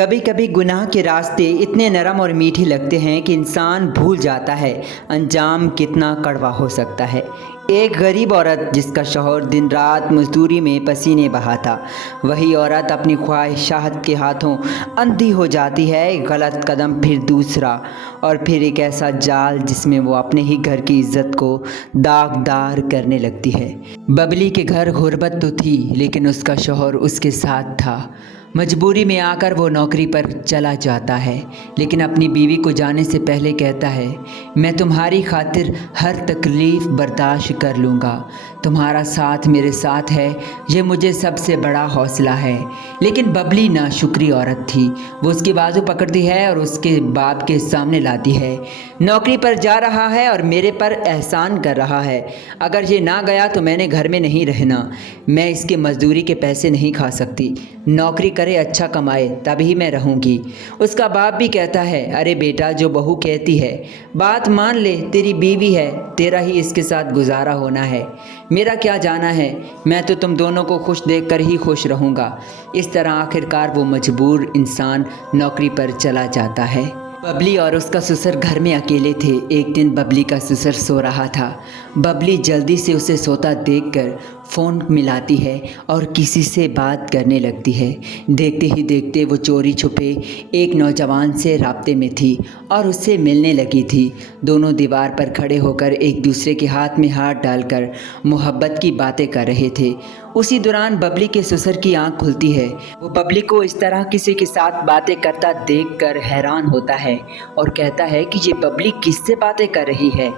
کبھی کبھی گناہ کے راستے اتنے نرم اور میٹھے لگتے ہیں کہ انسان بھول جاتا ہے انجام کتنا کڑوا ہو سکتا ہے۔ ایک غریب عورت جس کا شوہر دن رات مزدوری میں پسینے بہاتا، وہی عورت اپنی خواہشات کے ہاتھوں اندھی ہو جاتی ہے۔ ایک غلط قدم، پھر دوسرا، اور پھر ایک ایسا جال جس میں وہ اپنے ہی گھر کی عزت کو داغدار کرنے لگتی ہے۔ ببلی کے گھر غربت تو تھی، لیکن اس کا شوہر اس کے ساتھ تھا۔ مجبوری میں آ کر وہ نوکری پر چلا جاتا ہے، لیکن اپنی بیوی کو جانے سے پہلے کہتا ہے، میں تمہاری خاطر ہر تکلیف برداشت کر لوں گا، تمہارا ساتھ میرے ساتھ ہے، یہ مجھے سب سے بڑا حوصلہ ہے۔ لیکن ببلی ناشکری عورت تھی۔ وہ اس کی بازو پکڑتی ہے اور اس کے باپ کے سامنے لاتی ہے۔ نوکری پر جا رہا ہے اور میرے پر احسان کر رہا ہے، اگر یہ نہ گیا تو میں نے گھر میں نہیں رہنا، میں اس کے مزدوری کے پیسے نہیں کھا سکتی، نوکری کرے، اچھا کمائے، تبھی میں رہوں گی۔ اس کا باپ بھی کہتا ہے، ارے بیٹا، جو بہو کہتی ہے بات مان لے، تیری بیوی ہے، تیرا ہی اس کے ساتھ گزارا ہونا ہے، میرا کیا جانا ہے، میں تو تم دونوں کو خوش دیکھ کر ہی خوش رہوں گا۔ اس طرح آخرکار وہ مجبور انسان نوکری پر چلا جاتا ہے۔ ببلی اور اس کا سسر گھر میں اکیلے تھے۔ ایک دن ببلی کا سسر سو رہا تھا۔ ببلی جلدی سے اسے سوتا دیکھ کر فون ملاتی ہے اور کسی سے بات کرنے لگتی ہے۔ دیکھتے ہی دیکھتے وہ چوری چھپے ایک نوجوان سے رابطے میں تھی اور اس سے ملنے لگی تھی۔ دونوں دیوار پر کھڑے ہو کر ایک دوسرے کے ہاتھ میں ہاتھ ڈال کر محبت کی باتیں کر رہے تھے۔ اسی دوران ببلی کے سسر کی آنکھ کھلتی ہے۔ وہ ببلی کو اس طرح کسی کے ساتھ باتیں کرتا دیکھ کر حیران ہوتا ہے اور کہتا ہے کہ یہ ببلی کس سے باتیں کر رہی ہے۔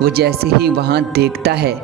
وہ جیسے ہی وہاں دیکھتا ہے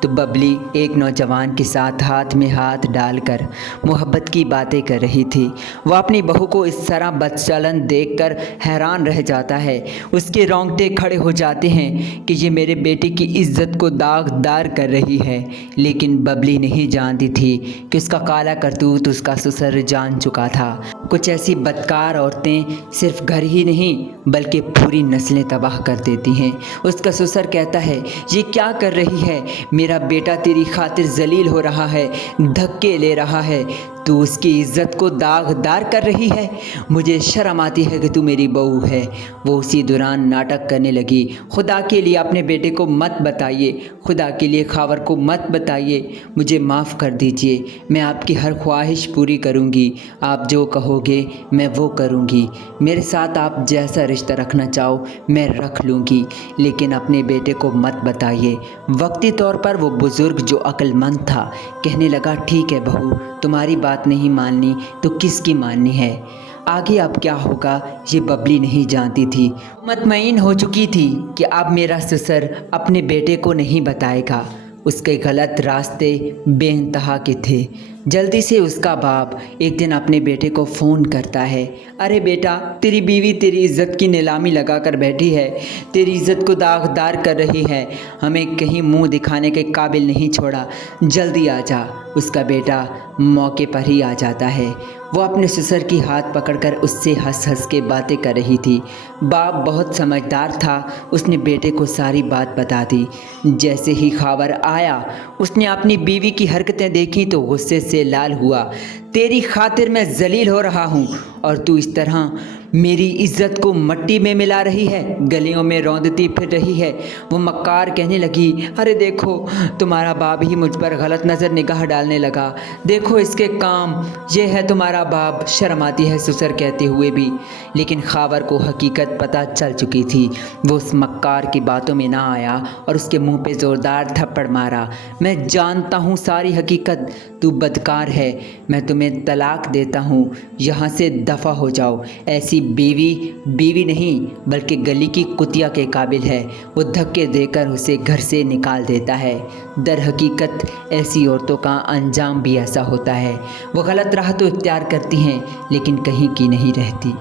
تو ببلی ایک نوجوان کے ساتھ ہاتھ میں ہاتھ ڈال کر محبت کی باتیں کر رہی تھی۔ وہ اپنی بہو کو اس طرح بدچلن دیکھ کر حیران رہ جاتا ہے۔ اس کے رونگٹے کھڑے ہو جاتے ہیں کہ یہ میرے بیٹے کی عزت کو داغدار کر رہی ہے۔ لیکن ببلی نہیں جانتی تھی کہ اس کا کالا کرتوت اس کا سسر جان چکا تھا۔ کچھ ایسی بدکار عورتیں صرف گھر ہی نہیں بلکہ پوری نسلیں تباہ کر دیتی ہیں۔ اس کا سسر کہتا ہے، یہ کیا کر رہی ہے، میرا بیٹا تیری خاطر ذلیل ہو رہا ہے، دھکے لے رہا ہے، تو اس کی عزت کو داغدار کر رہی ہے، مجھے شرم آتی ہے کہ تو میری بہو ہے۔ وہ اسی دوران ناٹک کرنے لگی، خدا کے لیے اپنے بیٹے کو مت بتائیے، خدا کے لیے خاور کو مت بتائیے، مجھے معاف کر دیجیے، میں آپ کی ہر خواہش پوری کروں گی، آپ جو کہو گے میں وہ کروں گی، میرے ساتھ آپ جیسا رشتہ رکھنا چاہو میں رکھ لوں گی، لیکن اپنے بیٹے کو مت بتائیے۔ وقتی طور پر وہ بزرگ جو عقل مند تھا کہنے لگا، ٹھیک ہے بہو، تمہاری بات نہیں ماننی تو کس کی ماننی ہے۔ آگے اب کیا ہوگا یہ ببلی نہیں جانتی تھی۔ مطمئن ہو چکی تھی کہ اب میرا سسر اپنے بیٹے کو نہیں بتائے گا۔ اس کے غلط راستے بے انتہا کے تھے۔ جلدی سے اس کا باپ ایک دن اپنے بیٹے کو فون کرتا ہے، ارے بیٹا، تیری بیوی تیری عزت کی نیلامی لگا کر بیٹھی ہے، تیری عزت کو داغدار کر رہی ہے، ہمیں کہیں منہ دکھانے کے قابل نہیں چھوڑا، جلدی آ جا۔ اس کا بیٹا موقع پر ہی آ جاتا ہے۔ وہ اپنے سسر کی ہاتھ پکڑ کر اس سے ہنس ہنس کے باتیں کر رہی تھی۔ باپ بہت سمجھدار تھا، اس نے بیٹے کو ساری بات بتا دی۔ جیسے ہی خاور آیا، اس نے اپنی بیوی کی حرکتیں دیکھی تو غصے سے لال ہوا۔ تیری خاطر میں ذلیل ہو رہا ہوں اور تو اس طرح میری عزت کو مٹی میں ملا رہی ہے، گلیوں میں روندتی پھر رہی ہے۔ وہ مکار کہنے لگی، ارے دیکھو، تمہارا باپ ہی مجھ پر غلط نظر نگاہ ڈالنے لگا، دیکھو اس کے کام، یہ ہے تمہارا باپ۔ شرم آتی ہے سسر کہتے ہوئے بھی، لیکن خاور کو حقیقت پتہ چل چکی تھی۔ وہ اس مکار کی باتوں میں نہ آیا اور اس کے منہ پہ زوردار تھپڑ مارا۔ میں جانتا ہوں ساری حقیقت، تو بدکار ہے، میں تمہیں طلاق دیتا ہوں، یہاں سے دفع ہو جاؤ۔ ایسی بیوی نہیں بلکہ گلی کی کتیا کے قابل ہے۔ وہ دھکے دے کر اسے گھر سے نکال دیتا ہے۔ در حقیقت ایسی عورتوں کا انجام بھی ایسا ہوتا ہے، وہ غلط راہ تو اختیار کرتی ہیں لیکن کہیں کی نہیں رہتی۔